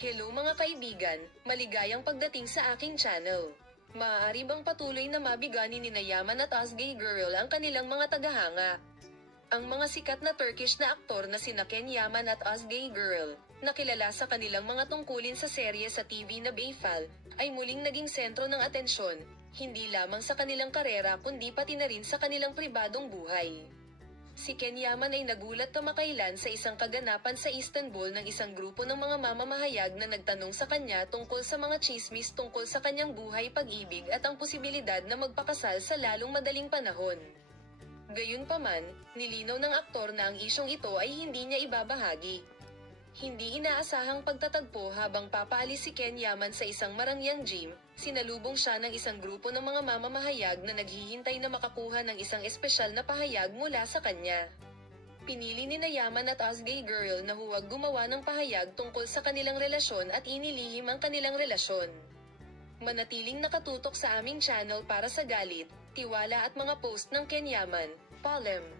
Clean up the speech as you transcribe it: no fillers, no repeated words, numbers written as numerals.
Hello mga kaibigan, maligayang pagdating sa aking channel. Maaari bang patuloy na mabigani ni Yaman at Özge Gürel ang kanilang mga tagahanga? Ang mga sikat na Turkish na aktor na sina Ken Yaman at Özge Gürel, na kilala sa kanilang mga tungkulin sa serye sa TV na Beyfal, ay muling naging sentro ng atensyon, hindi lamang sa kanilang karera kundi pati na rin sa kanilang pribadong buhay. Si Ken Yaman ay nagulat kamakailan sa isang kaganapan sa Istanbul ng isang grupo ng mga mamamahayag na nagtanong sa kanya tungkol sa mga tsismis tungkol sa kanyang buhay pag-ibig at ang posibilidad na magpakasal sa lalong madaling panahon. Gayunpaman, nilinaw ng aktor na ang isyong ito ay hindi niya ibabahagi. Hindi inaasahang pagtatagpo habang papaalis si Ken Yaman sa isang marangyang gym, sinalubong siya ng isang grupo ng mga mamamahayag na naghihintay na makakuha ng isang espesyal na pahayag mula sa kanya. Pinili ni Yaman at Özge Gürel na huwag gumawa ng pahayag tungkol sa kanilang relasyon at inilihim ang kanilang relasyon. Manatiling nakatutok sa aming channel para sa galit, tiwala at mga post ng Ken Yaman, Palem.